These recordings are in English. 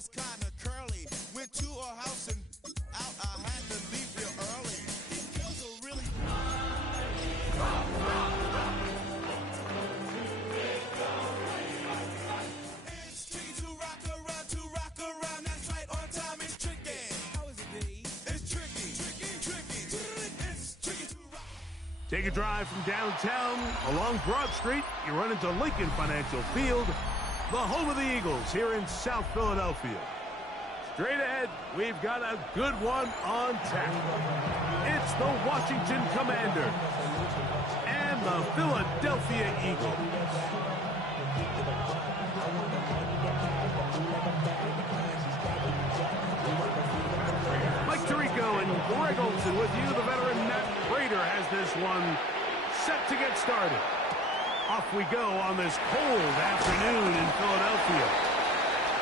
was kind of curly. Went to a house and out. I had to leave real early. These girls are really. It's tricky to rock around, to rock around. That's right, on time it's tricky. How is it, B? It's tricky, tricky, tricky. It's tricky to rock. Take a drive from downtown along Broad Street. You run into Lincoln Financial Field, the home of the Eagles here in South Philadelphia. Straight ahead, we've got a good one on tap. It's the Washington Commanders and the Philadelphia Eagles. Mike Tirico and Greg Olson with you. The veteran Matt Prater has this one set to get started. Off we go on this cold afternoon in Philadelphia.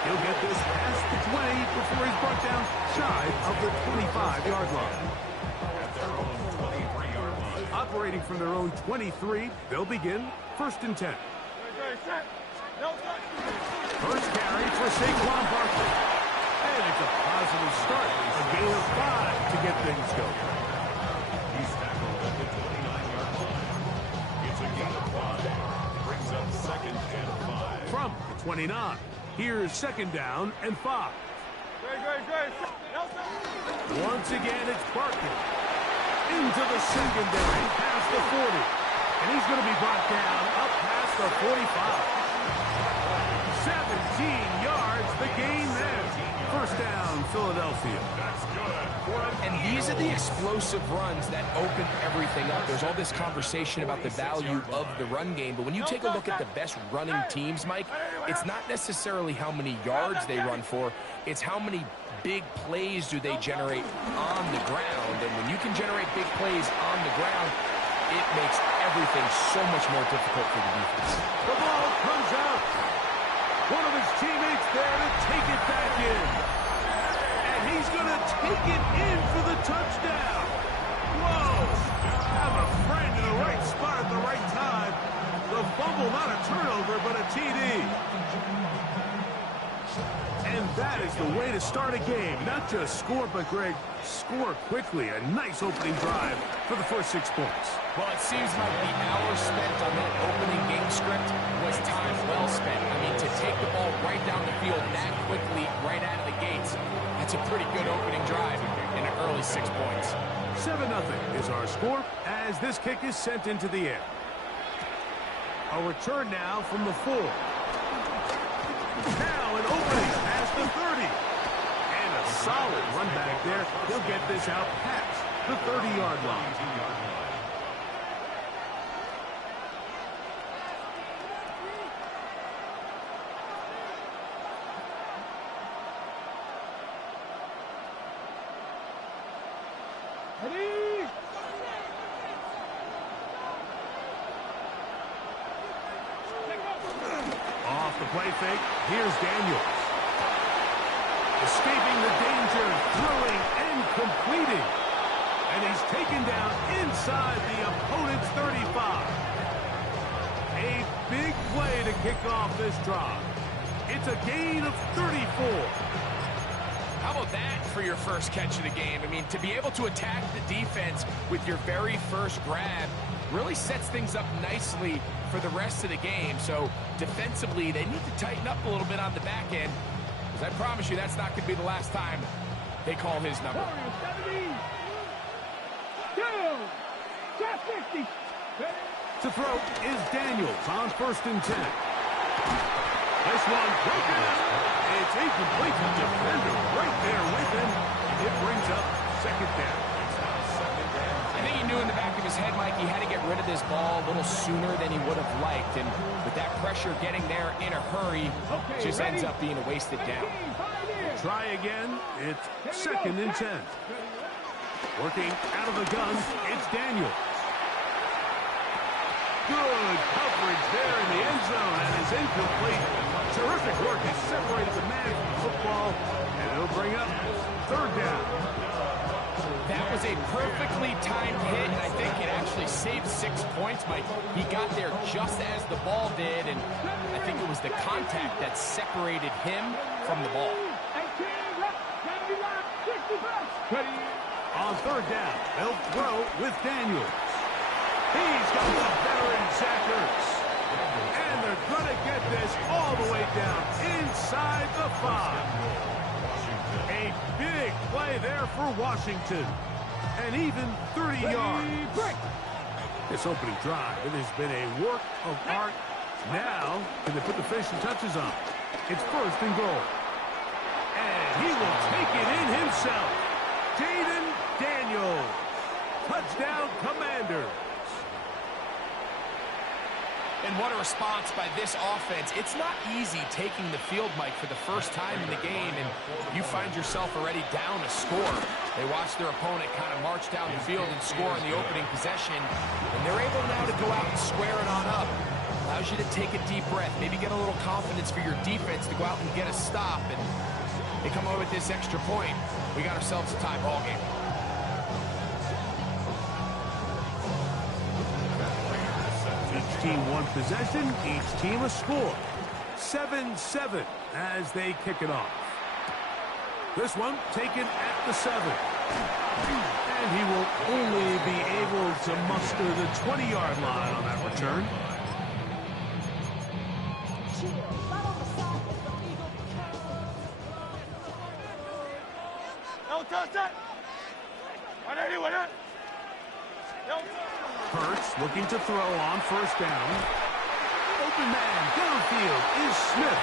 He'll get this past the 20 before he's brought down shy of the 25-yard line. At their own 23-yard line. Operating from their own 23, they'll begin 1st and 10. First carry for Saquon Barkley. And it's a positive start. A gain of 5 to get things going. He's tackled at the 29-yard line. It's a gain of 5. Brings up 2nd and 5. From the 29, here's 2nd down and 5. Once again, it's Barkley. Into the secondary, past the 40. And he's going to be brought down up past the 45. 17 yards, the gain there. 1st down, Philadelphia. That's good. And these are the explosive runs that open everything up. There's all this conversation about the value of the run game, but when you take a look at the best running teams, Mike, it's not necessarily how many yards they run for, it's how many big plays do they generate on the ground. And when you can generate big plays on the ground, it makes everything so much more difficult for the defense. The ball comes out. One of his teammates there to take it back in. And he's going to take it in for the touchdown. Whoa! Have a friend in the right spot at the right time. The fumble, not a turnover, but a TD. And that is the way to start a game. Not just score, but, Greg, score quickly. A nice opening drive for the first 6 points. Well, it seems like the hour spent on that opening game script was time well spent. I mean, to take the ball right down the field that quickly, right out of the gates, that's a pretty good opening drive in an early 6 points. 7-0 is our score as this kick is sent into the air. A return now from the 4. Now an opening past the 30. And a solid run back there. He'll get this out past the 30-yard line. Off the play fake, here's Daniels. Escaping the danger, throwing and completing. And he's taken down inside the opponent's 35. A big play to kick off this drive. It's a gain of 34. How about that for your first catch of the game? I mean, to be able to attack the defense with your very first grab really sets things up nicely for the rest of the game. So defensively, they need to tighten up a little bit on the back end, because I promise you that's not going to be the last time they call his number. To throw is Daniels on 1st and 10. This one broken up. It's incomplete to defender right there with him. It brings up 2nd down. I think he knew in the back of his head, Mike, he had to get rid of this ball a little sooner than he would have liked. And with that pressure getting there in a hurry, just ends up being a wasted down. Try again. It's 2nd and 10. Working out of the gun, it's Daniels. Good coverage there in the end zone, and it's incomplete. Terrific work has separated the man from football, and it'll bring up 3rd down. That was a perfectly timed hit, and I think it actually saved 6 points, Mike. He got there just as the ball did, and I think it was the contact that separated him from the ball. On third down, they'll throw with Daniels. He's got the veteran Zach Ertz. And they're going to get this all the way down inside the 5. A big play there for Washington. And even 30 yards. This opening drive, it has been a work of art. Now, can they put the finishing touches on? It's first and goal. And he will take it in himself. Jaden Daniels. Touchdown, Commanders. And what a response by this offense. It's not easy taking the field, Mike, for the first time in the game, and you find yourself already down a score. They watch their opponent kind of march down the field and score on the opening possession, and they're able now to go out and square it on up. Allows you to take a deep breath, maybe get a little confidence for your defense to go out and get a stop, and they come away with this extra point. We got ourselves a tie ball game. Each team one possession, each team a score. 7-7 as they kick it off. This one taken at the 7. And he will only be able to muster the 20-yard line on that return. Hurts looking to throw on first down. Open man downfield is Smith.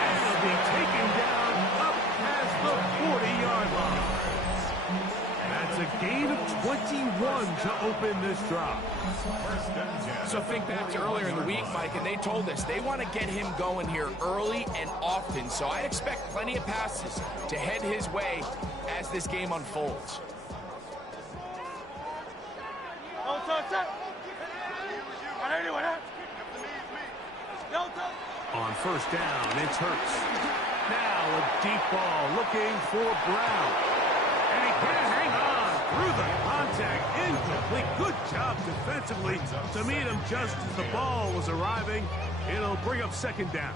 And he'll be taken down up past the 40-yard line. That's a gain of 21 to open this drive. So think back to earlier in the week, Mike, and they told us they want to get him going here early and often. So I expect plenty of passes to head his way as this game unfolds. On first down, it's Hurts. Now a deep ball looking for Brown. And he can't hang on through the contact. Incomplete. Good job defensively to meet him just as the ball was arriving. It'll bring up second down.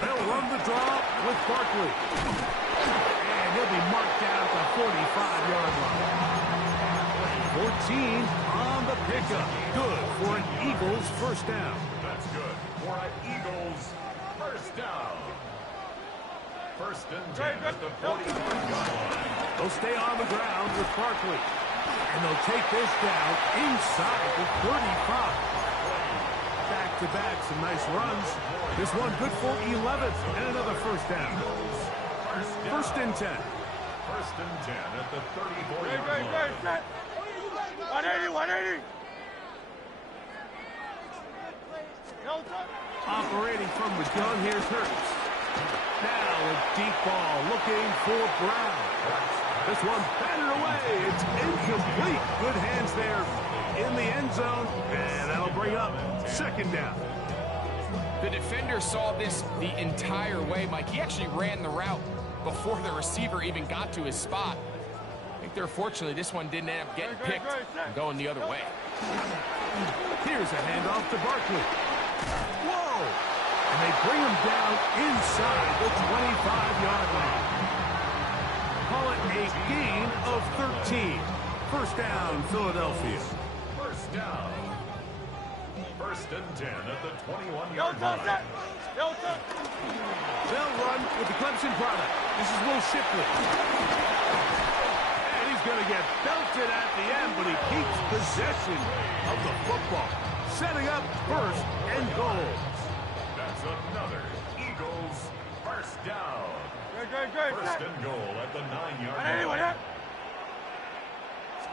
They'll run the draw with Barkley. And he'll be marked down at the 45-yard line. 14 on the pickup. Good for an Eagles first down. That's good for an Eagles first down. First and 10 at the 40-yard line. They'll stay on the ground with Barkley. And they'll take this down inside the 35. Back-to-back, some nice runs. This one good for 11th and another first down. First and 10. First and 10 at the 34-yard line. 180. Operating from the gun, here's Hurts. Now a deep ball looking for Brown. This one batted away. It's incomplete. Good hands there in the end zone, and that'll bring up second down. The defender saw this the entire way, Mike. He actually ran the route before the receiver even got to his spot. I think they're fortunately this one didn't end up getting picked and going the other way. Here's a handoff to Barkley. Whoa! And they bring him down inside the 25-yard line. Call it a gain of 13. First down, Philadelphia. First down. First and 10 at the 21-yard line. They'll run with the Clemson product. This is Will Shipley. And he's going to get belted at the end, but he keeps possession of the football. Setting up first and goal. That's another Eagles first down. First and goal at the 9-yard line.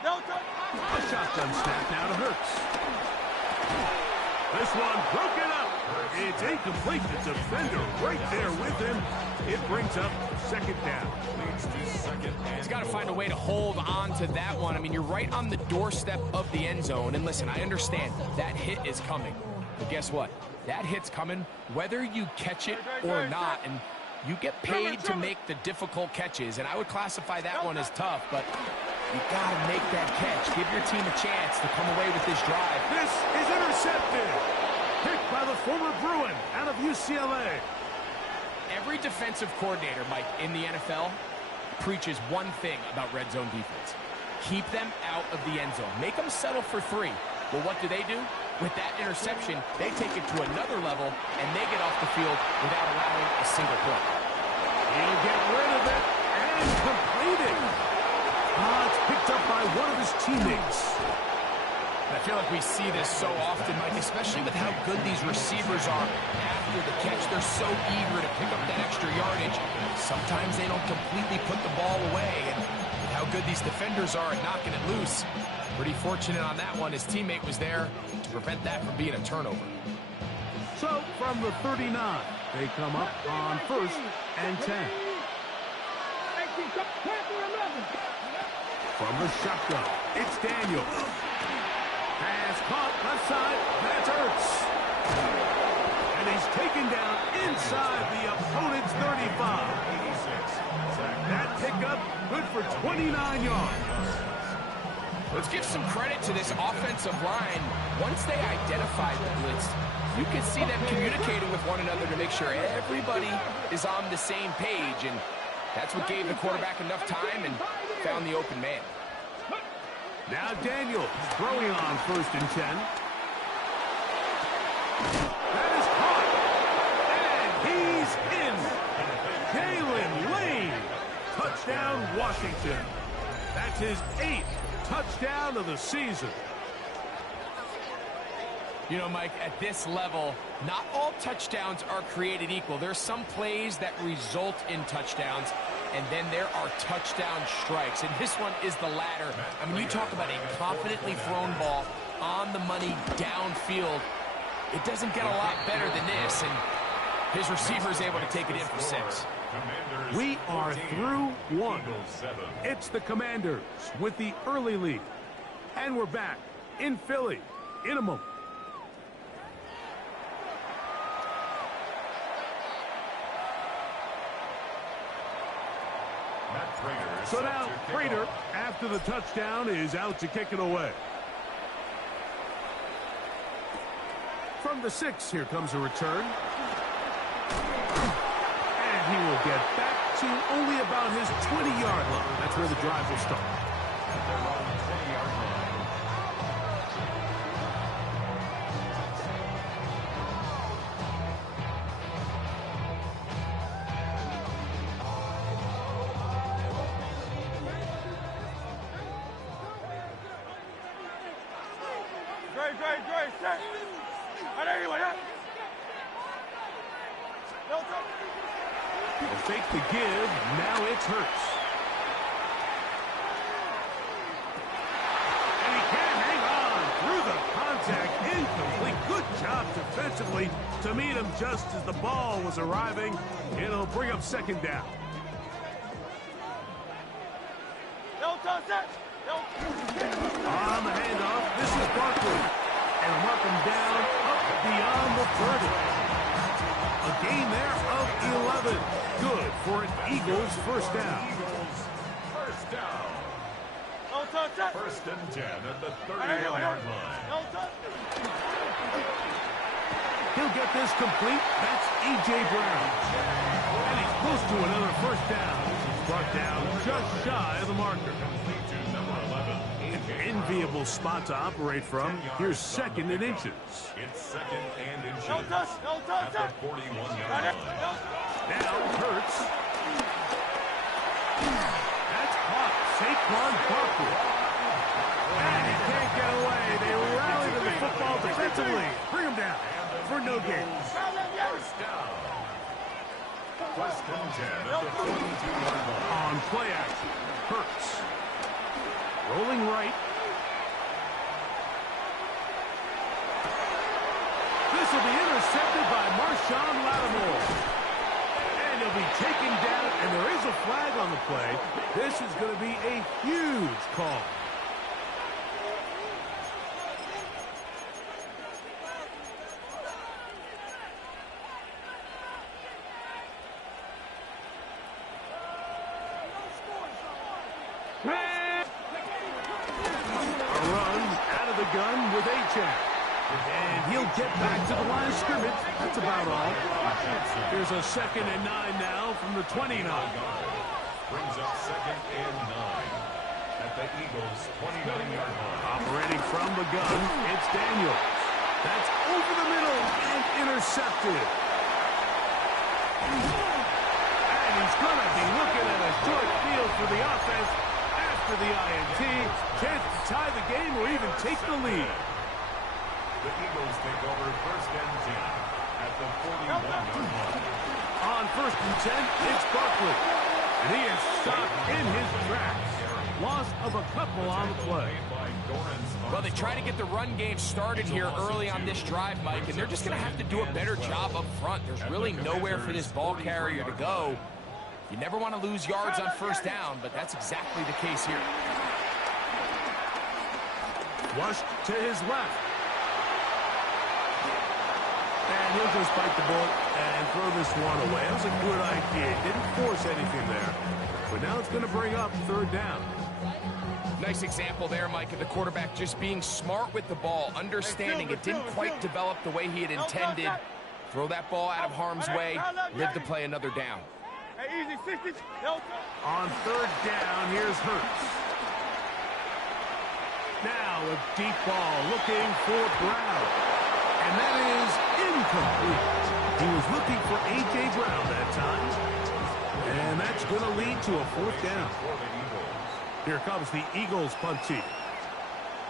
A shotgun snap now to Hurts. This one broken up. It's incomplete. The defender right there with him. It brings up second down. He's got to find a way to hold on to that one. I mean, you're right on the doorstep of the end zone. And listen, I understand that hit is coming. But guess what? That hit's coming whether you catch it or not. And you get paid to make the difficult catches. And I would classify that one as tough, but you got to make that catch. Give your team a chance to come away with this drive. This is intercepted. Picked by the former Bruin out of UCLA. Every defensive coordinator, Mike, in the NFL preaches one thing about red zone defense. Keep them out of the end zone. Make them settle for 3. Well, what do? With that interception, they take it to another level, and they get off the field without allowing a single play. He'll get rid of it and complete it. It's picked up by one of his teammates. I feel like we see this so often, Mike, especially with how good these receivers are after the catch. They're so eager to pick up that extra yardage. Sometimes they don't completely put the ball away, and with how good these defenders are at knocking it loose, pretty fortunate on that one. His teammate was there to prevent that from being a turnover. So, from the 39, they come up on 1st and 10. From the shotgun, it's Daniel. Pass caught left side, that's Ertz. And he's taken down inside the opponent's 35. That pickup, good for 29 yards. Let's give some credit to this offensive line. Once they identified the blitz, you can see them communicating with one another to make sure everybody is on the same page, and that's what gave the quarterback enough time and found the open man. Now Daniel throwing on 1st and 10. That is caught, and he's in. Jalen Lane, touchdown Washington. That's his 8th touchdown of the season. You know, Mike, at this level, not all touchdowns are created equal. There's some plays that result in touchdowns, and then there are touchdown strikes, and this one is the latter. I mean, you talk about a confidently thrown ball on the money downfield. It doesn't get a lot better than this, and his receiver is able to take it in for 6. We are through 1. It's the Commanders with the early lead. And we're back in Philly in a moment. So now, Prater, after the touchdown, is out to kick it away. From the 6, here comes a return. And he will get back to only about his 20-yard line. That's where the drive will start. They'll take the give. Now it's Hurts. And he can't hang on through the contact. Incomplete. Good job defensively to meet him just as the ball was arriving. It'll bring up 2nd down. On the handoff, this is Barkley. And mark him down up beyond the 30. A gain there of 11. Good for an Eagles first down. First down. 1st and 10 at the 31-yard line. He'll get this complete. That's A.J. Brown. And he's close to another first down. He's brought down just shy of the marker. An enviable spot to operate from. Here's 2nd and inches. It's 2nd and inches at the 41-yard line. Now Hurts. That's caught. Saquon Barkley. And he can't get away. They rally to the football defensively. Bring him down for no gain. First down. 1st and 10 at the 42-yard line. On play action, Hurts. Rolling right. This will be intercepted by Marshawn Lattimore. And he'll be taken down, and there is a flag on the play. This is going to be a huge call. A run out of the gun with Achane. And he'll get back to the line of scrimmage. That's about all. Here's a 2nd and 9 now from the 29. Brings up 2nd and 9 at the Eagles' 29-yard line. Operating from the gun, it's Daniels. That's over the middle and intercepted. And he's going to be looking at a short field for the offense after the INT. Chance to tie the game or even take the lead. The Eagles take over 1st and 10 at the 41-yard line. On 1st and 10, it's Barkley. And he is stopped in his tracks. Loss of a couple on the play. Well, they try to get the run game started here early on this drive, Mike, and they're just going to have to do a better job up front. There's really nowhere for this ball carrier to go. You never want to lose yards on 1st down, but that's exactly the case here. Flushed to his left. And he'll just bite the bullet and throw this one away. That was a good idea. Didn't force anything there. But now it's going to bring up 3rd down. Nice example there, Mike, of the quarterback just being smart with the ball, understanding it didn't quite develop the way he had intended. Throw that ball out of harm's way, live to play another down. On 3rd down, here's Hurts. Now a deep ball looking for Brown. And that is incomplete. He was looking for A.J. Brown that time. And that's going to lead to a 4th down. Here comes the Eagles punt team,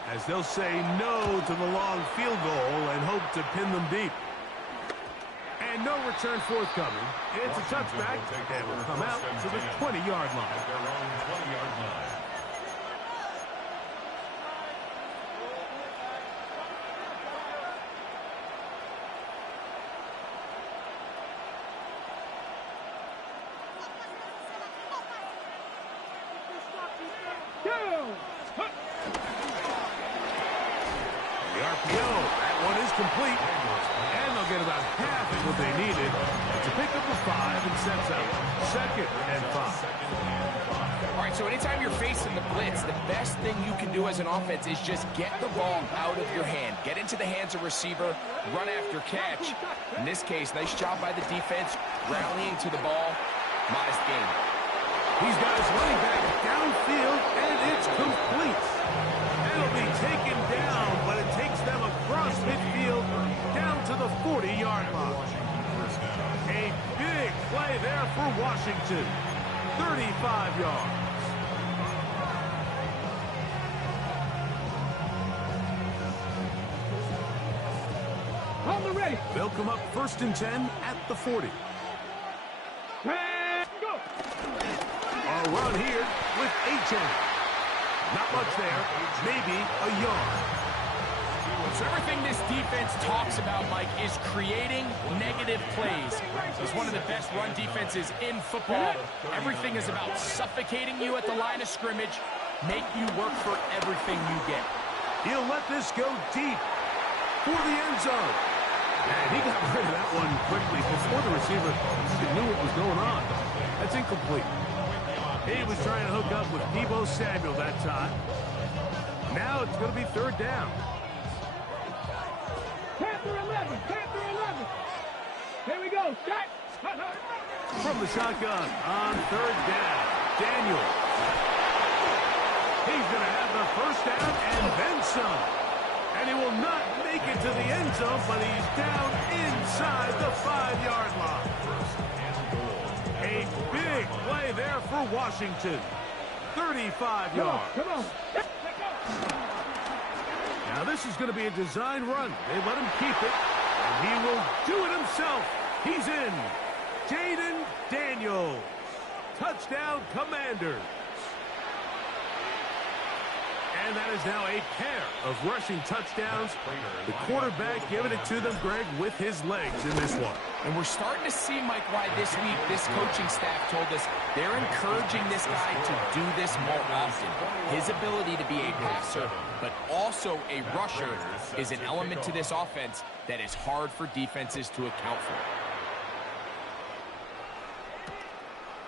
as they'll say no to the long field goal and hope to pin them deep. And no return forthcoming. It's a touchback and will come out to the 20-yard line. At their own 20-yard line. The RPO, that one is complete. And they'll get about half of what they needed to pick up a 5 and sets up 2nd and 5. All right, so anytime you're facing the blitz, the best thing you can do as an offense is just get the ball out of your hand. Get into the hands of receiver, run after catch. In this case, nice job by the defense, rallying to the ball. Modest gain. He's got his running back downfield, and it's complete. It'll be taken down, but it takes them across midfield down to the 40-yard line. A big play there for Washington. 35 yards. They'll come up 1st and 10 at the 40. A run here with Achane. Not much there, maybe a yard. So everything this defense talks about, Mike, is creating negative plays. It's one of the best run defenses in football. Everything is about suffocating you at the line of scrimmage, make you work for everything you get. He'll let this go deep for the end zone. And he got rid of that one quickly before the receiver knew what was going on. That's incomplete. He was trying to hook up with Deebo Samuel that time. Now it's going to be 3rd down. Panther 11. Here we go. Shot. From the shotgun on 3rd down, Daniels. He's going to have the 1st down and then some. And he will not make it to the end zone, but he's down inside the 5-yard line. A big play there for Washington. 35 yards. Come on. Now this is going to be a design run. They let him keep it, and he will do it himself. He's in. Jayden Daniels. Touchdown, Commanders. And that is now a pair of rushing touchdowns. The quarterback giving it to them, Greg, with his legs in this one. And we're starting to see, Mike, why this week this coaching staff told us they're encouraging this guy to do this more often. His ability to be a passer, but also a rusher, is an element to this offense that is hard for defenses to account for.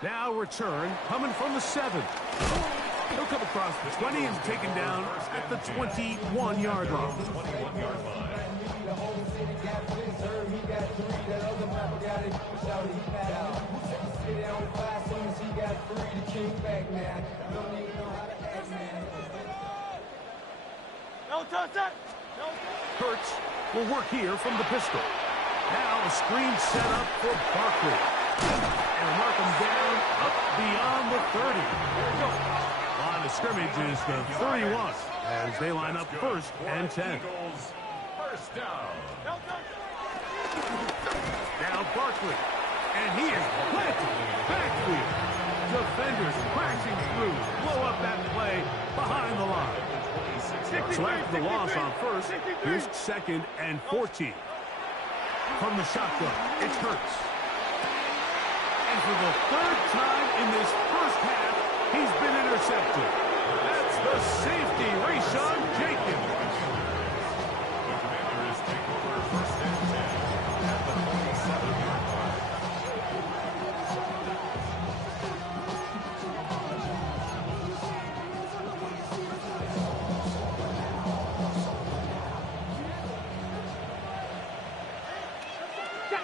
Now return coming from the 7. He'll come across the 20 and taken down at the 21-yard line. The old city got this, he got 3. That other rapper got it, shout it, he not out. City on 5, soon as he got 3, the king back now. Don't even know how to act, man. No touch that. Hurts will work here from the pistol. Now a screen set up for Barkley. And mark him down up beyond the 30. Line of scrimmage is the 31 as they line up first and 10. Eagles, first down. Now Barkley. And he is planted. Backfield. Defenders crashing through. Blow up that play behind the line. So after the loss on first, here's second and 14. From the shotgun, it's Hurts. And for the 3rd time in this first half, he's been intercepted. That's the safety, Rashawn Jenkins. The Commanders take over first and 10 at the 47-yard line.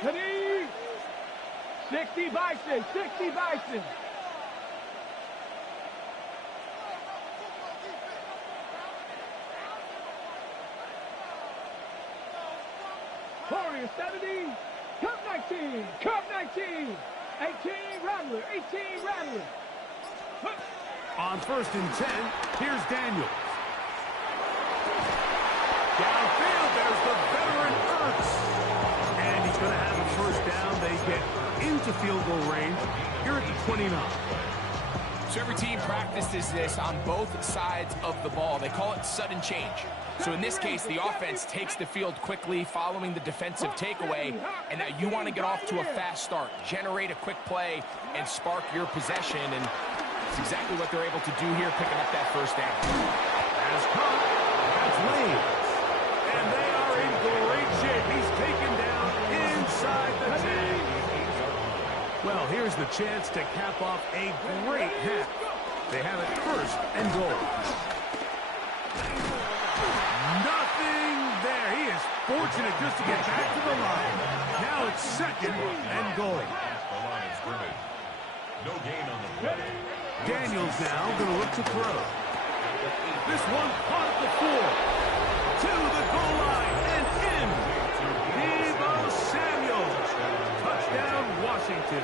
Ready? 60 Bison, 60 Bison. Warrior 70, Cup 19, Cup 19, 18 Rattler, 18 Rattler. On first and 10, here's Daniels. Downfield, there's the veteran Hurts. And he's going to have a first down. They get into field goal range here at the 29. So every team practices this on both sides of the ball. They call it sudden change. So in this case, the offense takes the field quickly following the defensive takeaway, and now you want to get off to a fast start, generate a quick play, and spark your possession, and it's exactly what they're able to do here, picking up that first down. As caught, that's Lane. And they are in great shape. He's taken down inside the 10. Well, here's the chance to cap off a great half. They have it first and goal. Nothing there. He is fortunate just to get back to the line. Now it's second and goal. Past the line of scrimmage. No gain on the play. Daniels now going to look to throw. This one caught at the 4. To the goal line and in. Deebo Samuel. Touchdown, Washington.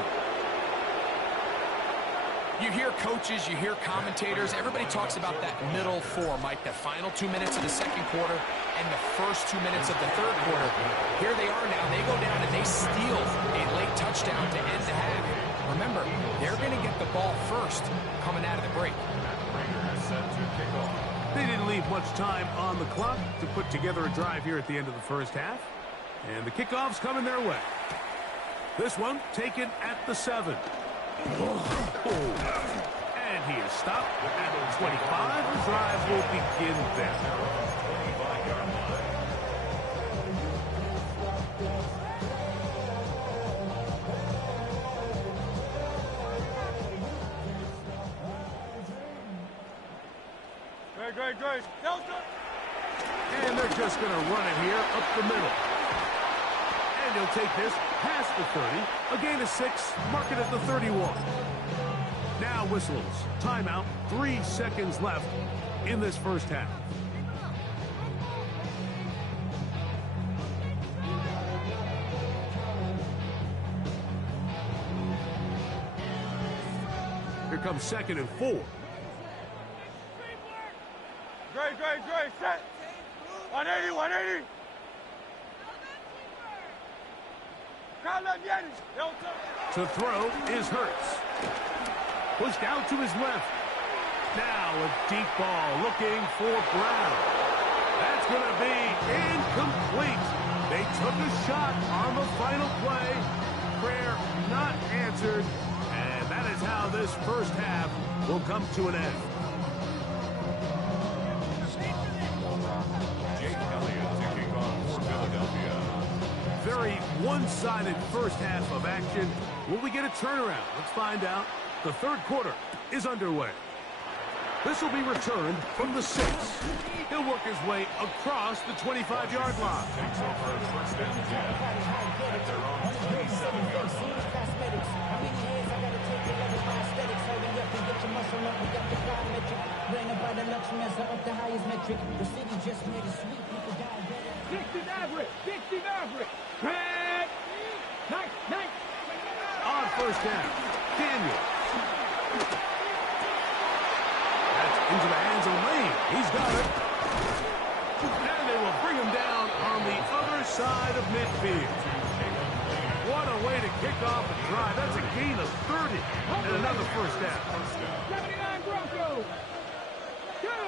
You hear coaches, you hear commentators, everybody talks about that middle 4, Mike, the final 2 minutes of the second quarter and the first 2 minutes of the third quarter. Here they are now. They go down and they steal a late touchdown to end the half. Remember, they're going to get the ball first coming out of the break. Set to kick off. They didn't leave much time on the clock to put together a drive here at the end of the first half. And the kickoff's coming their way. This one taken at the 7. And he is stopped at the 25. The drive will begin there. 25-yard line. Great. And they're just going to run it here up the middle. And he'll take this past the 30. A gain of 6. Mark it at the 31. Now whistles. Timeout. 3 seconds left in this first half. Here comes second and 4. Great. Set. 180. To throw is Hurts. Pushed out to his left. Now a deep ball looking for Brown. That's going to be incomplete. They took a shot on the final play. Prayer not answered. And that is how this first half will come to an end. Jake Elliott to kick off for Philadelphia. Very one-sided first half of action. Will we get a turnaround? Let's find out. The third quarter is underway. This will be returned from the 6. He'll work his way across the 25-yard line. Takes over first and 10 at their own 27-yard line. Dixie Maverick. Dixie Maverick. Red. Nice. On first down, Daniel. That's into the hands of Lane. He's got it. And they will bring him down on the other side of midfield. What a way to kick off a drive. That's a gain of 30 and another first down. 79 Broncos. Go.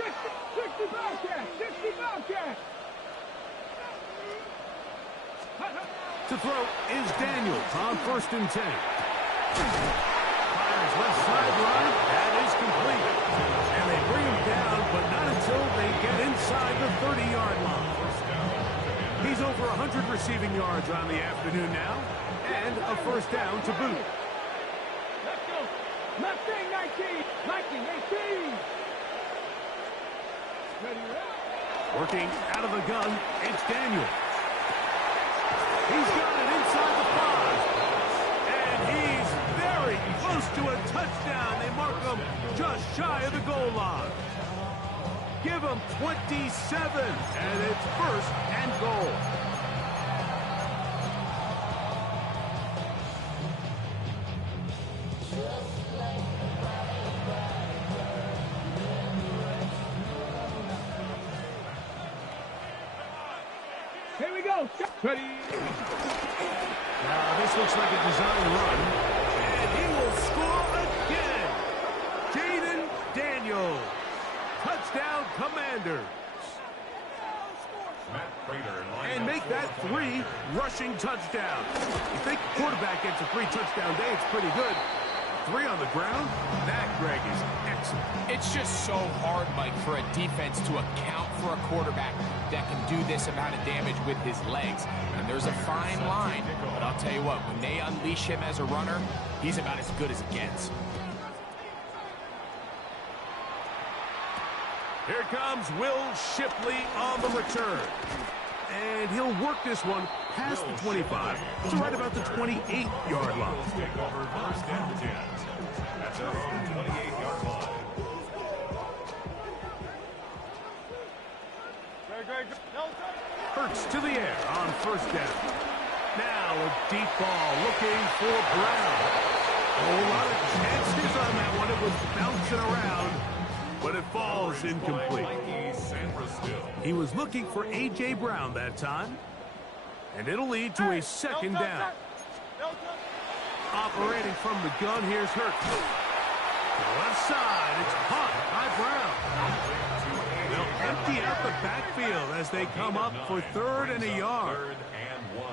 60 Bobcats. 60 Bobcats. To throw is Daniels on first and 10. Fires left sideline. That is complete. And they bring him down, but not until they get inside the 30-yard line. He's over 100 receiving yards on the afternoon now, and a first down to boot. Let's go. Mustang 19. Viking 18. Ready, Working out of the gun, it's Daniels. He's got it inside the 5. And he's very close to a touchdown. They mark him just shy of the goal line. Give him 27, and it's first and goal. Here we go. Ready. Now, this looks like a design run, and he will score again. Jaden Daniels. Touchdown, Commanders. Matt Prater And make that 3 rushing touchdowns. You think the quarterback gets a 3 touchdown day, it's pretty good. 3 on the ground? That, Greg, is excellent. It's just so hard, Mike, for a defense to account for a quarterback that can do this amount of damage with his legs. And there's a fine line, but I'll tell you what, when they unleash him as a runner, he's about as good as it gets. Here comes Will Shipley on the return. And he'll work this one past the 25 to right about the 28-yard line. take over first and 10 at their own 28-yard line. Hurts to the air on first down. Now a deep ball looking for Brown. A lot of chances on that one. It was bouncing around, but it falls incomplete. He was looking for A.J. Brown that time, and it'll lead to a second down. Operating from the gun, here's Hurts. Left side, it's caught by Brown. They'll empty out the backfield as they come up for 3rd and a yard. 3rd and 1.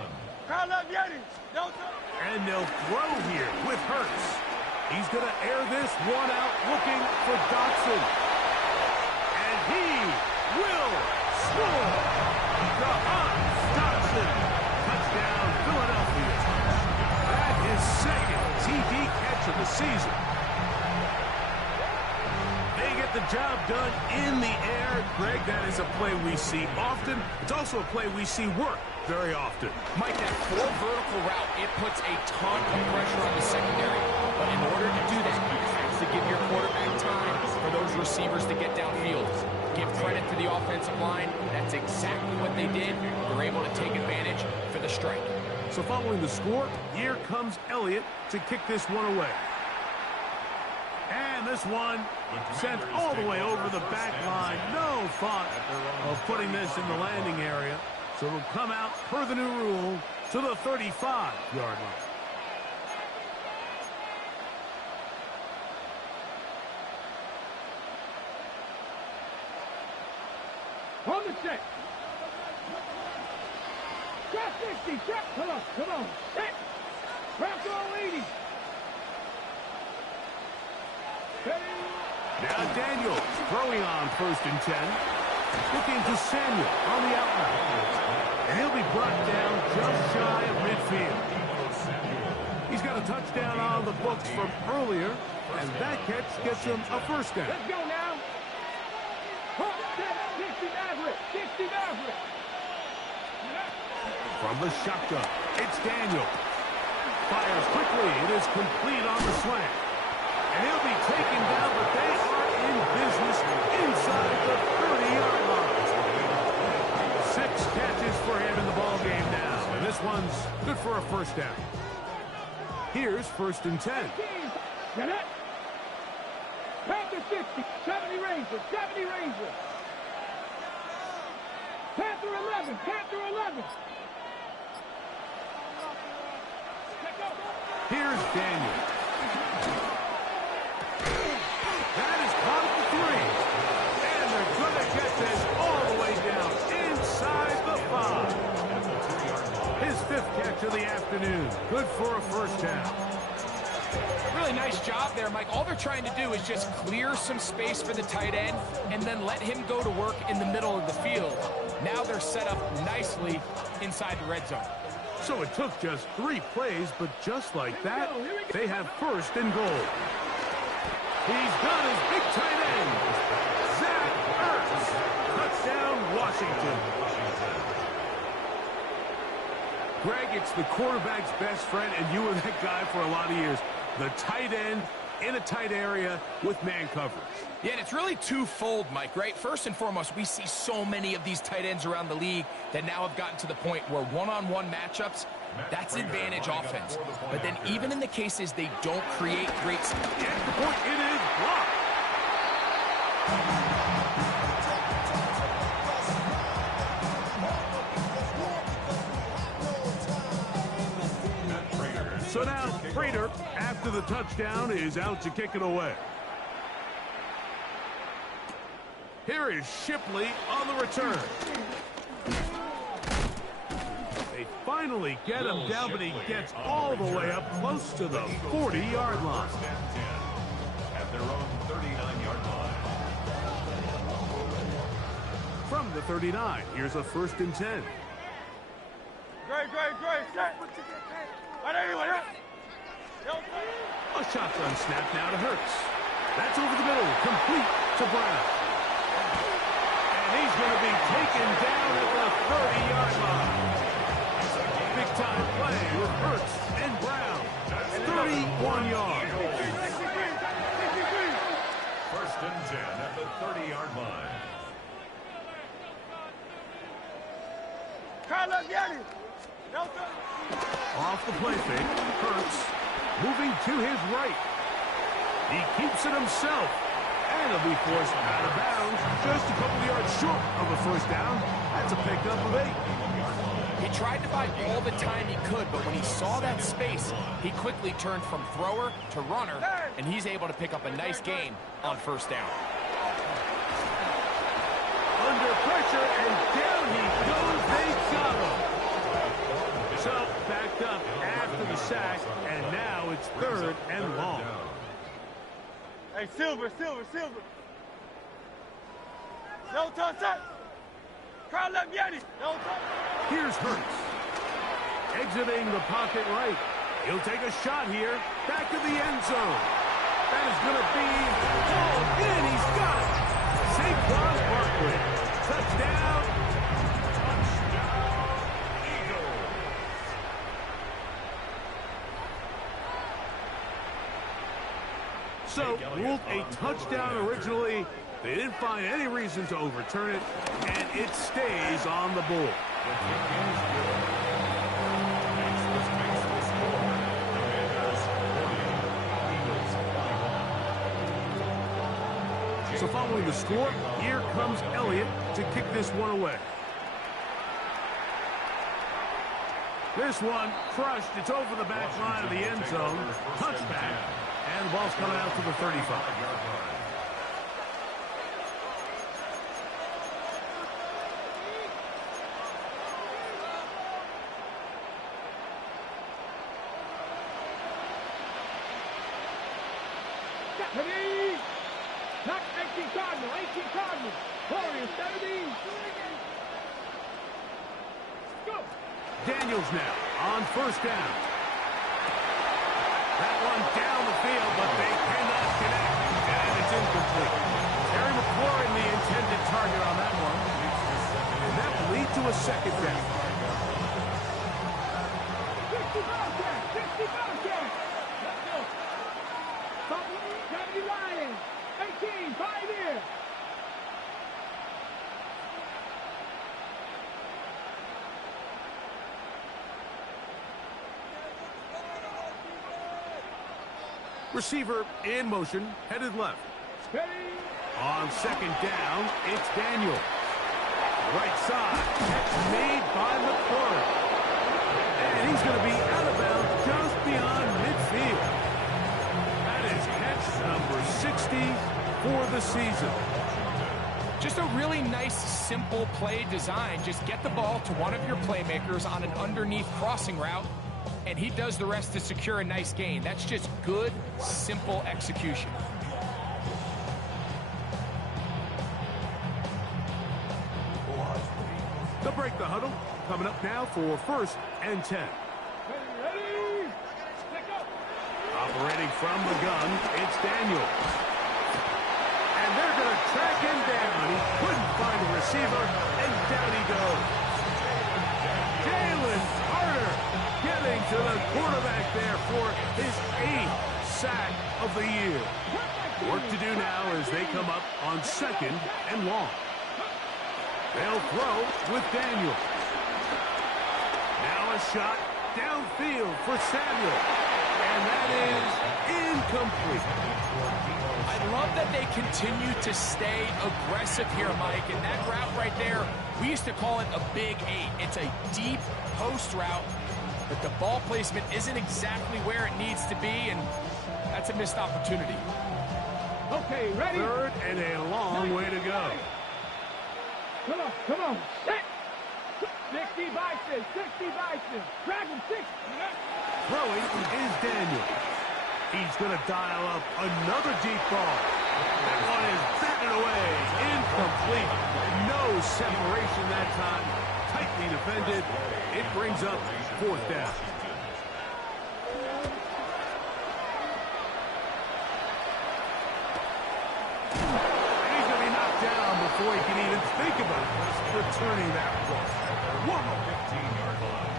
And they'll throw here with Hurts. He's going to air this one out looking for Dotson. And he will score. DeHaan Dotson. Touchdown, Philadelphia. That is second TD catch of the season. They get the job done in the air. Greg, that is a play we see often. It's also a play we see work very often. Mike, that 4 vertical route, it puts a ton of pressure on the secondary. But in order to do that, you have to give your quarterback time for those receivers to get downfield. Give credit to the offensive line. That's exactly what they did. They're able to take advantage for the strike. So following the score, here comes Elliott to kick this one away. And this one sent all the way over the back line. No thought of putting this in the landing area. So it'll come out per the new rule to the 35-yard line. On the set. Check 60. Check. Come on. Set. Bronco 80. Now Daniels throwing on 1st and 10. Looking to Samuel on the outline. And he'll be brought down just shy of midfield. He's got a touchdown on the books from earlier, and that catch gets him a first down. Let's go now. 60 Maverick. 60 Maverick. From the shotgun, it's Daniel. Fires quickly. It is complete on the slant. And he'll be taken down, but they are in business inside the 30-yard line. 6 catches for him in the ballgame now. And this one's good for a first down. Here's 1st and 10. Get it. Panther 60. 70 Rangers. 70 Rangers. Panther 11. Panther 11. Here's Daniel. That is caught at the 3. And they're going to get this all the way down inside the 5. His 5th catch of the afternoon. Good for a first down. Really nice job there, Mike. All they're trying to do is just clear some space for the tight end and then let him go to work in the middle of the field. Now they're set up nicely inside the red zone. So it took just 3 plays, but just like that, they have 1st and goal. He's got his big tight end, Zach Ertz. Touchdown, Washington. Greg, it's the quarterback's best friend, and you were that guy for a lot of years. The tight end in a tight area with man coverage. Yeah, and it's really twofold, Mike, right? First and foremost, we see so many of these tight ends around the league that now have gotten to the point where one-on-one matchups, that's advantage offense. But then even in the cases they don't create great... At the point, it is blocked. So now, Prater, after the touchdown, is out to kick it away. Here is Shipley on the return. They finally get him down, but he gets all the way up close to the 40-yard line. At their own 39-yard line. From the 39, here's a 1st and 10. Great. A shotgun snap now to Hurts. That's over the middle, complete to Brown. And he's going to be taken down at the 30-yard line. Big-time play with Hurts and Brown. 31 yards. 1st and 10 at the 30-yard line. Off the play fake, Hurts moving to his right. He keeps it himself, and he'll be forced out of bounds just a couple of yards short of a first down. That's a pickup of 8. He tried to buy all the time he could, but when he saw that space, he quickly turned from thrower to runner, and he's able to pick up a nice gain on first down. Under pressure, and down he goes. They got him. So, backed up after the sack, and now it's 3rd and long. Hey, Silver. No touch that. Carl left Yeti. No touch. Here's Hurts. Exiting the pocket right. He'll take a shot here. Back to the end zone. That is going to be hauled in. He's got it. Saquon Barkley. Touchdown. So, ruled a touchdown originally. They didn't find any reason to overturn it, and it stays on the board. So following the score, here comes Elliott to kick this one away. This one crushed. It's over the back line of the end zone. Touchback. And the ball's coming out to the 35. Ready? Knock 18 Cardinals. Warriors 70. Go. Daniels now on first down. field, but they cannot connect, and it's incomplete. Terry McLaurin, the intended target on that one, and that will lead to a second down. 60 Bobcats! 60 Bobcats! Let's go. Kennedy Lions. 18, 5 here. Receiver in motion, headed left. Ready? On second down, it's Daniel. Right side, catch made by McLaurin. And he's going to be out of bounds just beyond midfield. That is catch number 60 for the season. Just a really nice, simple play design. Just get the ball to one of your playmakers on an underneath crossing route, and he does the rest to secure a nice gain. That's just good, simple execution. To break the huddle, coming up now for 1st and 10. Ready? Pick up. Operating from the gun, it's Daniel. And they're going to track him down. He couldn't find a receiver, and down he goes. Jalen Carter getting to the quarterback there for his 8th sack of the year. Work to do now as they come up on 2nd and long. They'll throw with Daniel. Now a shot downfield for Samuel. And that is incomplete. I love that they continue to stay aggressive here, Mike. And that route right there, we used to call it a big 8. It's a deep post route, but the ball placement isn't exactly where it needs to be, and that's a missed opportunity. Okay, ready? 3rd and a long way to go. Come on, come on. Set. 60 Bison, 60 Bison. Drag him, 6. Throwing is Daniel. He's going to dial up another deep ball. That one is batted away. Incomplete. No separation that time. Tightly defended. It brings up 4th down. He's going to be knocked down before he can even think about returning that ball. 15-yard line.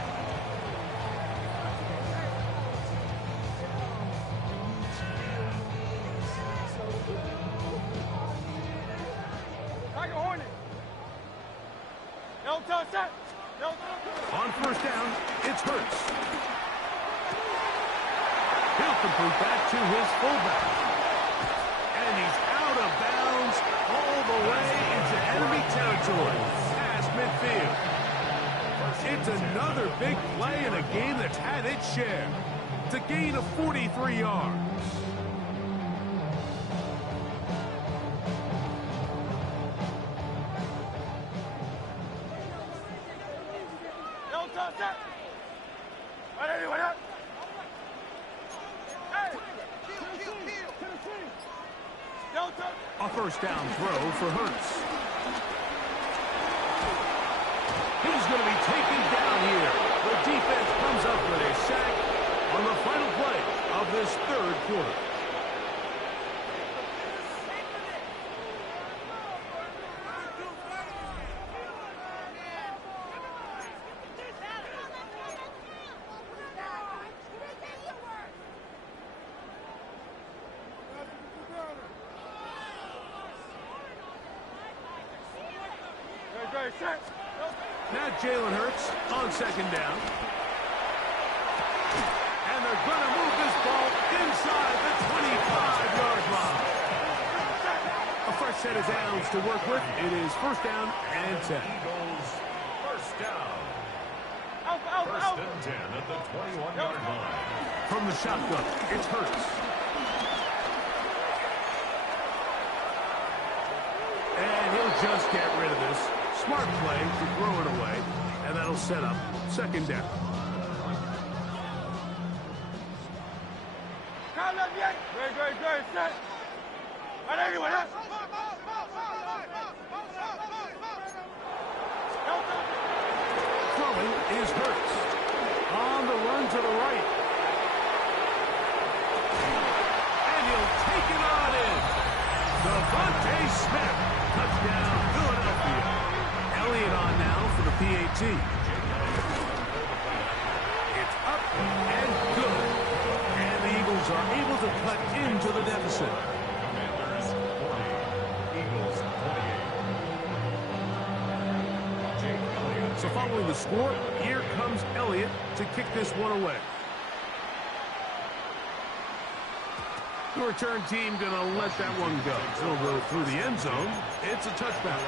Tiger Hornet. No touch that. No touch. On 1st down, it's Hurts. He'll complete that to his fullback. And he's out of bounds all the way into enemy territory, past midfield. It's another big play in a game that's had its share. It's a gain of 43 yards. No touch that. What up? Hey. No touch. A 1st down throw for Hurts. He's going to be taken down here. The defense comes up with a sack on the final play of this 3rd quarter. Now Jalen Hurts on 2nd down. And they're going to move this ball inside the 25-yard line. A fresh set of downs to work with. It is 1st down and 10. Eagles, 1st down. Out. 1st and 10 at the 21-yard line. From the shotgun, it's Hurts. And he'll just get rid of this. Smart play to throw it away, and that'll set up 2nd down. Great, set. Anyone else? Throwing is Hurts. On the run to the right. Devontae Smith. Touchdown, Philadelphia. Elliott on now for the PAT. It's up and good. And the Eagles are able to cut into the deficit. Commanders 40, Eagles 28. Jake Elliott. So following the score, here comes Elliott to kick this one away. The return team going to let that one go. It'll go through the end zone. It's a touchback.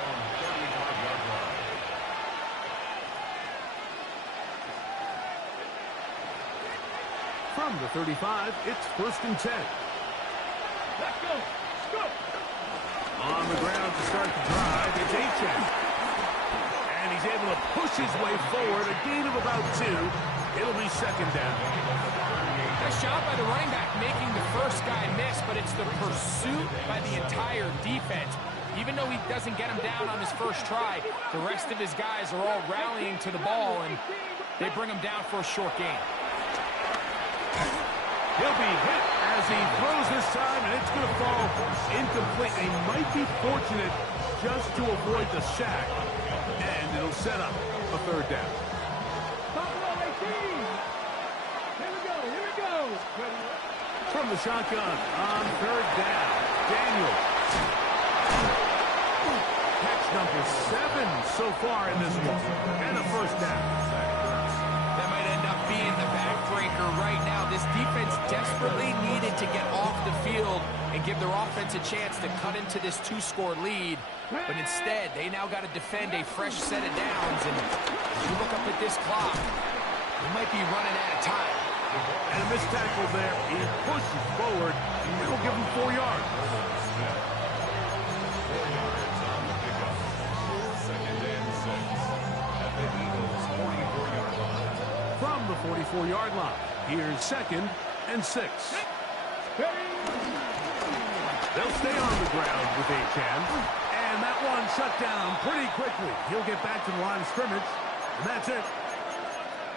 From the 35, it's 1st and 10. Let's go. Scoop. On the ground to start the drive, it's Achane. And he's able to push his way forward, a gain of about 2. It'll be 2nd down. Nice job by the running back making the first guy miss, but it's the pursuit by the entire defense. Even though he doesn't get him down on his first try, the rest of his guys are all rallying to the ball, and they bring him down for a short gain. He'll be hit as he throws this time, and it's going to fall incomplete. They might be fortunate just to avoid the sack, and it'll set up a 3rd down. Buffalo 18. Here we go. From the shotgun on 3rd down, Daniel. Catch number 7 so far in this one, and a 1st down. That might end up being the backbreaker right now. This defense desperately needed to get off the field and give their offense a chance to cut into this 2-score lead. But instead, they now got to defend a fresh set of downs. And if you look up at this clock, we might be running out of time. And a missed tackle there. He pushes forward. It'll give him 4 yards. 4 yards on the pickup. 2nd and 6 at the Eagles' 44-yard line. From the 44-yard line, here's 2nd and 6. They'll stay on the ground with Achane. And that one shut down pretty quickly. He'll get back to the line of scrimmage, and that's it.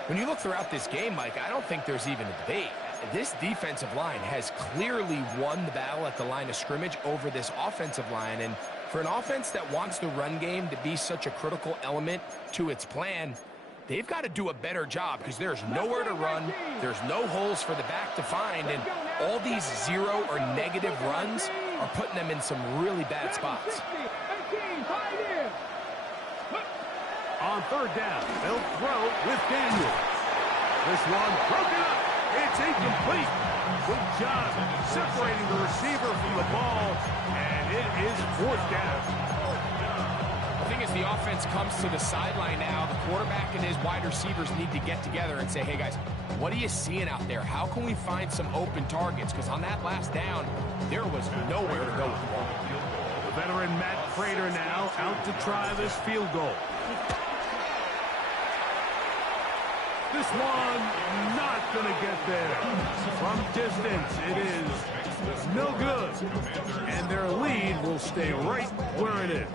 When you look throughout this game, Mike, I don't think there's even a debate. This defensive line has clearly won the battle at the line of scrimmage over this offensive line. And for an offense that wants the run game to be such a critical element to its plan, they've got to do a better job because there's nowhere to run. There's no holes for the back to find. And all these 0 or negative runs are putting them in some really bad spots. 18, 5 in. On 3rd down, they'll throw with Daniel. This one broken up. It's incomplete. Good job separating the receiver from the ball, and it is 4th down. The thing is, the offense comes to the sideline now. The quarterback and his wide receivers need to get together and say, hey, guys, what are you seeing out there? How can we find some open targets? Because on that last down, there was nowhere to go with the ball. The veteran Matt Prater now out to try this field goal. This one not going to get there. From distance, it is no good. And their lead will stay right where it is.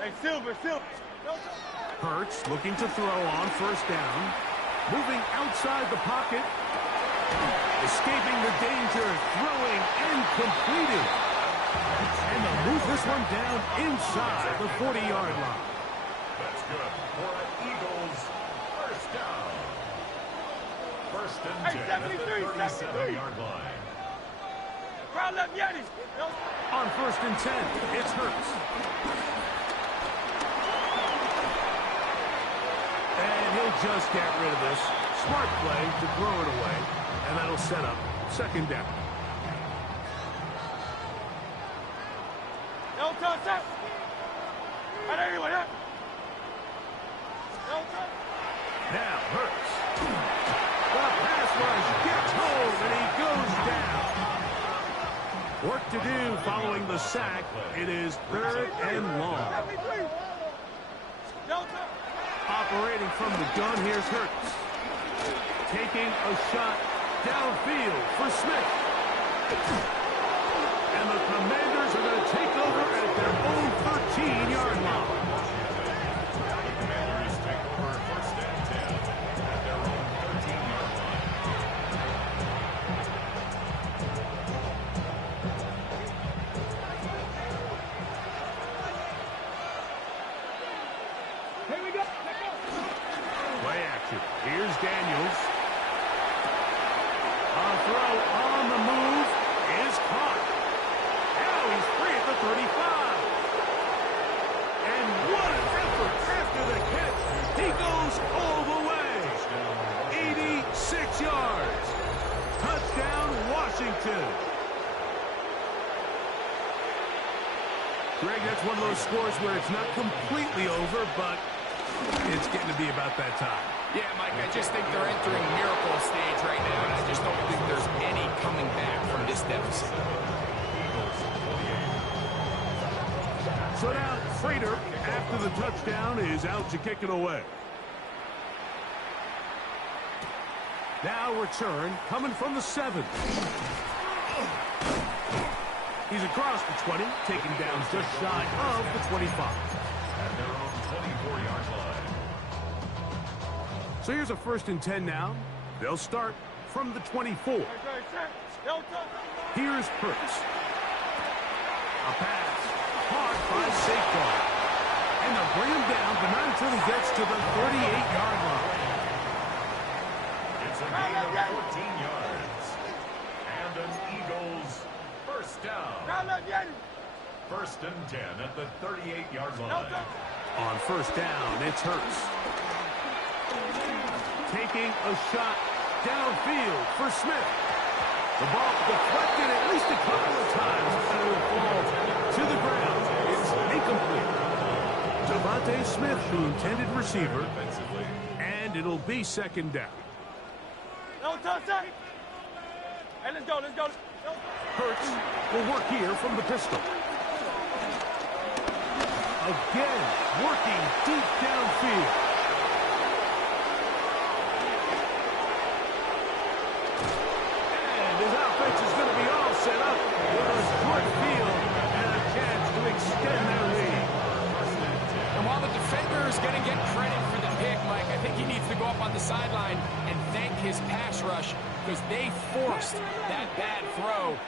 Hey, Silver. Hurts looking to throw on 1st down. Moving outside the pocket. Escaping the danger. Throwing and completing. And they'll move this one down inside the 40-yard line. That's good for an Eagles 1st down. 1st and 10 at the 37-yard line. On 1st and 10, it's Hurts. And he'll just get rid of this. Smart play to throw it away. And that'll set up 2nd down. Now Hurts. The pass rush gets home, and he goes down. Work to do following the sack. It is 3rd and long. Operating from the gun, here's Hurts. Taking a shot downfield for Smith. And the Commanders are going to take over at their own 13-yard line. Commanders take over 1st and 10 at their own 13-yard line. Greg, that's one of those scores where it's not completely over, but it's getting to be about that time. Yeah, Mike, I just think they're entering miracle stage right now, and I just don't think there's any coming back from this deficit. So now, Prater, after the touchdown, is out to kick it away. Now return, coming from the 7. He's across the 20, taken down just shy of the 25. At their own 24-yard line. So here's a 1st and 10 now. They'll start from the 24. Here's Hurts. A pass. Caught by Saquon. And they'll bring him down, but not until he gets to the 38-yard line. It's a gain of 14 yards. And an Eagles first down. 1st and 10 at the 38-yard line. On 1st down, it's Hurts. Taking a shot downfield for Smith. The ball deflected at least a couple of times, and it will fall to the ground. It's incomplete. Devontae Smith, the intended receiver, and it'll be 2nd down. Hey, let's go. Hurts will work here from the pistol. Again, working deep downfield. And his offense is going to be all set up with a short field and a chance to extend their lead. And while the defender is going to get credit for the pick, Mike, I think he needs to go up on the sideline and thank his pass rush because they forced that bad throw.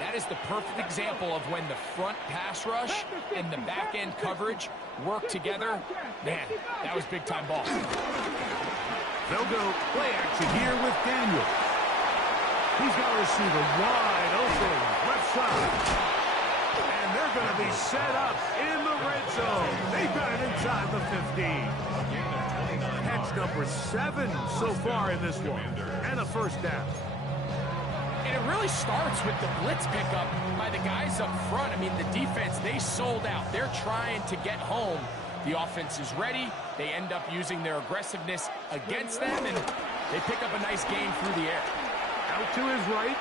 That is the perfect example of when the front pass rush and the back-end coverage work together. Man, that was big-time ball. They'll go play action here with Daniel. He's got a receiver wide open, left side. And they're going to be set up in the red zone. They've got it inside the 15. Catch number 7 so far in this one. And a 1st down. And it really starts with the blitz pickup by the guys up front. I mean, the defense, they sold out. They're trying to get home. The offense is ready. They end up using their aggressiveness against them, and they pick up a nice gain through the air. Out to his right.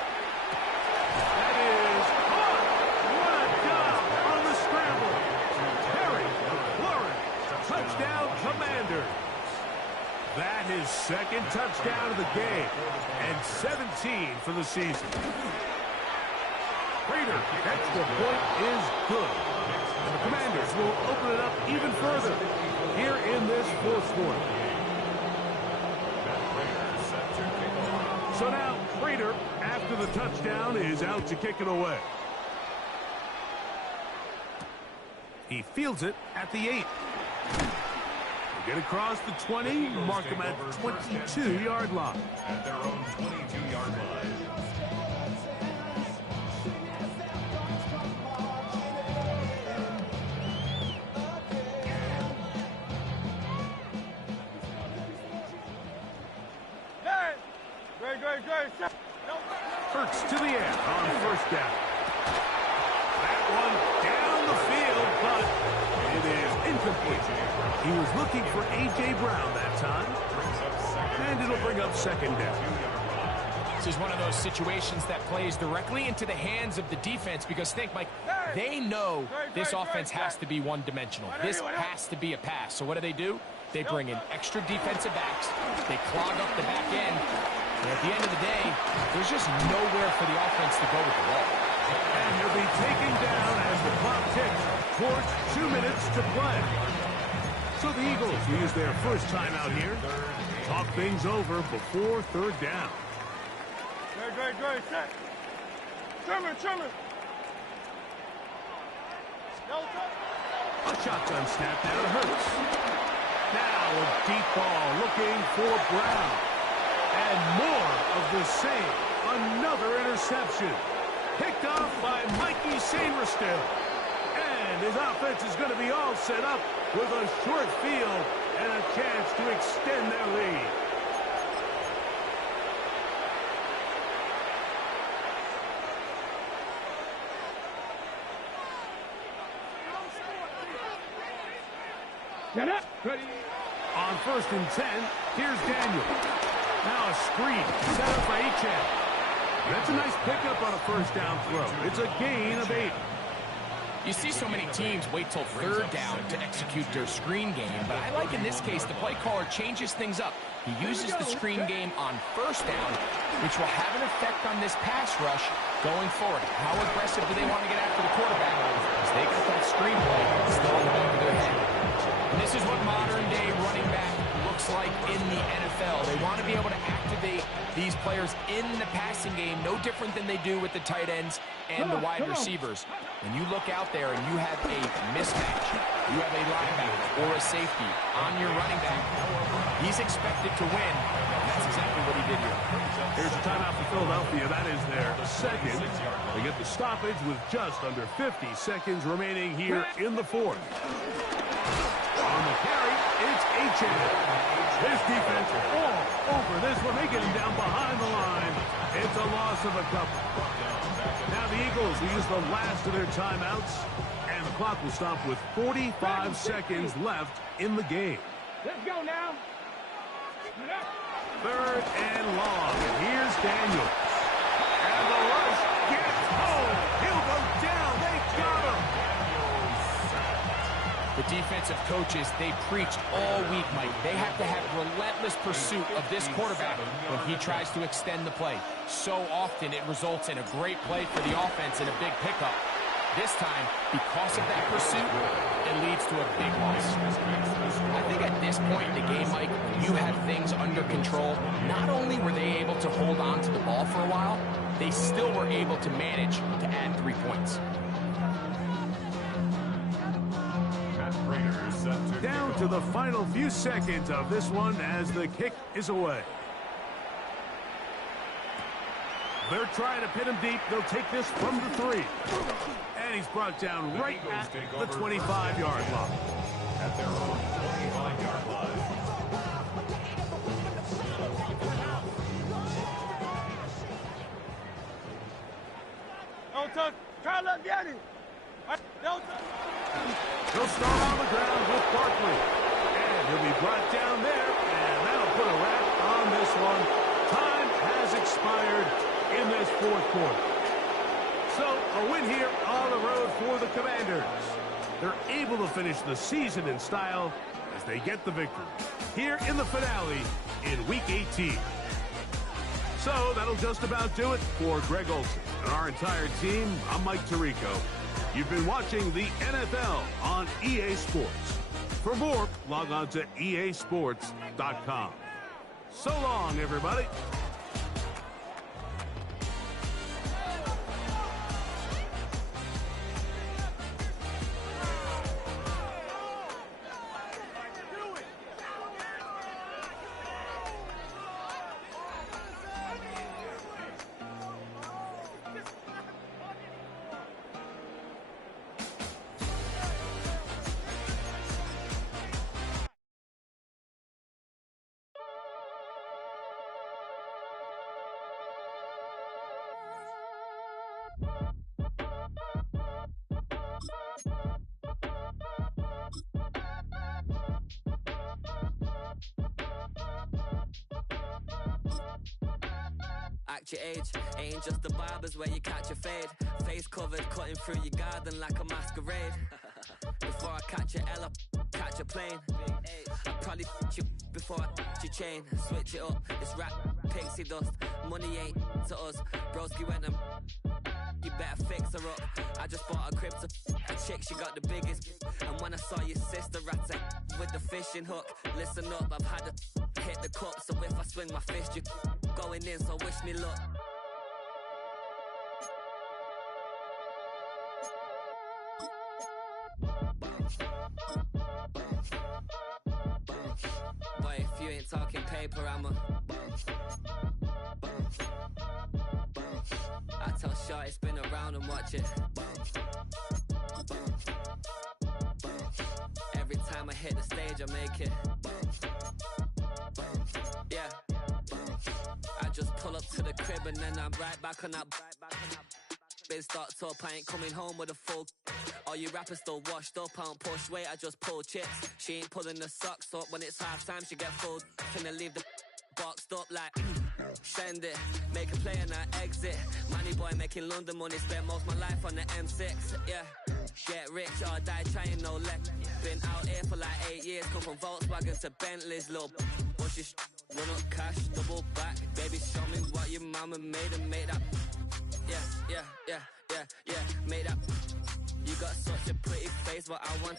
That is caught. What a job on the scramble. Terry McLaurin. Touchdown, Commanders. That is 2nd touchdown of the game, and 17 for the season. Prater, extra point is good. And the Commanders will open it up even further here in this 4th quarter. So now, Prater, after the touchdown, is out to kick it away. He fields it at the 8. Get across the 20, mark him at 22-yard line. At their own 22-yard line. Hurts to the end on 1st down. That one down the field, but it is incomplete. He was looking for A.J. Brown that time, and it'll bring up 2nd down. This is one of those situations that plays directly into the hands of the defense because think, Mike, they know this offense has to be one-dimensional. This has to be a pass. So what do? They bring in extra defensive backs. They clog up the back end. And at the end of the day, there's just nowhere for the offense to go with the ball. And he'll be taken down as the clock ticks towards 2 minutes to play. So the Eagles use their first time out here. Talk things over before 3rd down. Great. Set. Trimmer. A shotgun snap now to Hurts. Now a deep ball looking for Brown. And more of the same. Another interception. Picked off by Mikey Sainristil. And his offense is going to be all set up with a short field and a chance to extend their lead. Get up. Ready. On 1st and 10, here's Daniel. Now a screen set up for Achane. That's a nice pickup on a first down throw. It's a gain of 8. You see so many teams wait till 3rd down to execute their screen game, but I like in this case the play caller changes things up. He uses the screen game on 1st down, which will have an effect on this pass rush going forward. How aggressive do they want to get after the quarterback? Because they got that screen play still in the back of their head. And this is what modern-day running back looks like in the NFL. They want to be able to activate these players in the passing game, no different than they do with the tight ends and the wide receivers. When you look out there and you have a mismatch, you have a linebacker or a safety on your running back, he's expected to win. That's exactly what he did here. Here's a timeout for Philadelphia. That is their second. They get the stoppage with just under 50 seconds remaining here in the 4th. On the carry, it's Achane. This defense all over this one. They get him down behind the line. It's a loss of a couple. Now the Eagles will use the last of their timeouts, and the clock will stop with 45 seconds left in the game. Let's go now. 3rd and long. And here's Daniel. And the rush gets home. He'll go down. They got him. The defensive coaches, they preached all week, Mike. They have to have relentless pursuit of this quarterback when he tries to extend the play. So often it results in a great play for the offense and a big pickup. This time, because of that pursuit, it leads to a big loss. I think at this point in the game, Mike, when you have things under control, not only were they able to hold on to the ball for a while, they still were able to manage to add 3 points. Down to the final few seconds of this one as the kick is away. They're trying to pin him deep. They'll take this from the 3. And he's brought down right at the 25-yard line. At their own 25-yard line. Don't touch. Try to look at him. Don't touch. He'll start on the ground with Barkley. And he'll be brought down there. And that'll put a wrap on this one. Time has expired in this 4th quarter. So, a win here on the road for the Commanders. They're able to finish the season in style as they get the victory here in the finale in Week 18. So, that'll just about do it for Greg Olsen and our entire team. I'm Mike Tirico. You've been watching the NFL on EA Sports. For more, log on to easports.com. So long, everybody. Act your age, ain't just the barbers where you catch a fade. Face covered, cutting through your garden like a masquerade. Before I catch your L up, catch a plane. I probably f*** you before I f*** your chain. Switch it up, it's rap, pixie dust. Money ain't to us, broski went and you better fix her up. I just bought a crib to a chick, she got the biggest. And when I saw your sister rat with the fishing hook, listen up, I've had to hit the cup. So if I swing my fist, you going in, so wish me luck. Boy, if you ain't talking paper, I'm a I tell Shorty spin around and watch it. Every time I hit the stage, I make it. Yeah. I just pull up to the crib and then I'm right back on that. Been stocked up, I ain't coming home with a full. All you rappers still washed up, I don't push weight, I just pull chips. She ain't pulling the socks up, when it's half time she get full. Finna leave the boxed up like send it, make a play and I exit. Money boy making London money, spent most of my life on the M6. Yeah, get rich or die trying, no leg. Been out here for like 8 years, come from Volkswagen to Bentleys, little bushes, run up cash, double back. Baby, show me what your mama made and make that. Yeah, made that. You got such a pretty face, but I want.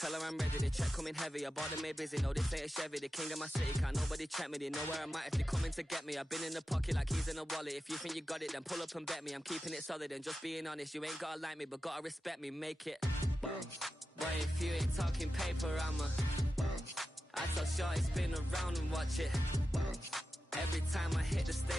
Tell her I'm ready, the check coming heavy. I bought them made busy, no, this ain't a Chevy. The king of my city, can't nobody check me. They know where I'm at if they coming to get me. I've been in the pocket like keys in a wallet. If you think you got it, then pull up and bet me. I'm keeping it solid and just being honest. You ain't gotta like me, but gotta respect me, make it. But if you ain't talking paper, I tell shorty spin around and watch it. Every time I hit the stage.